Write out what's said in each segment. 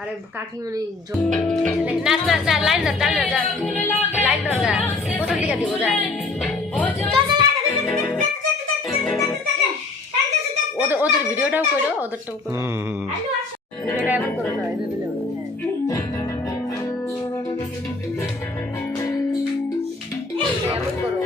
আরে কাকিমণি নাচ নাচ নাচ লাইন ধর লাইন ধর গা প্রথম দিকে দিব যা ওদের ভিডিওটাও করো ওদেরটাও করো ভিডিওটা এমন করো না এমন করো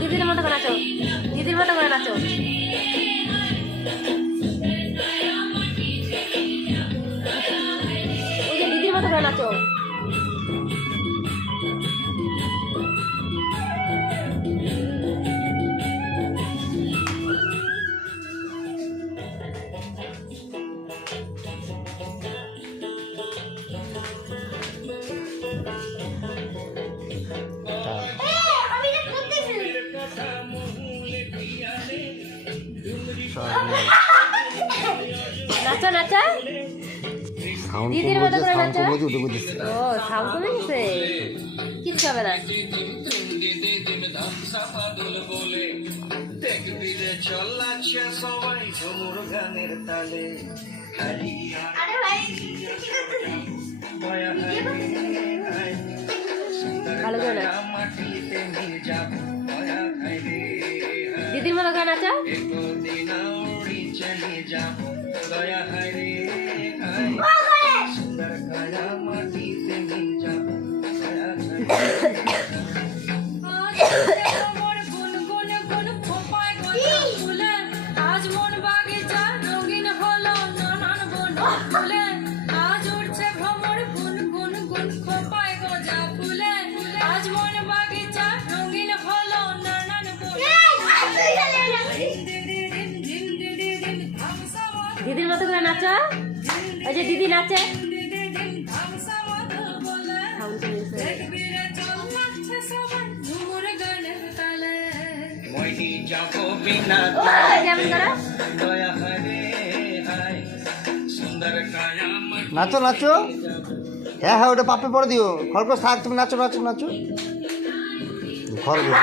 দিদির মতো করে নাচো দিদির মতো করে নাচো ওই যে দিদির মতো করে নাচো নাচো নাচো দিদির মতো করে নাচো ও সাউন্ড কমে গেছে কিছু হবে না ভালো করে নাচ দিদির মতো করে নাচো দিদির মতো করে নাচো ওই যে দিদি নাচে নাচো নাচো হ্যাঁ হ্যাঁ ওটা পাপে পরে দিও খরগোশ থাক তুমি নাচো নাচো নাচো খরগোশ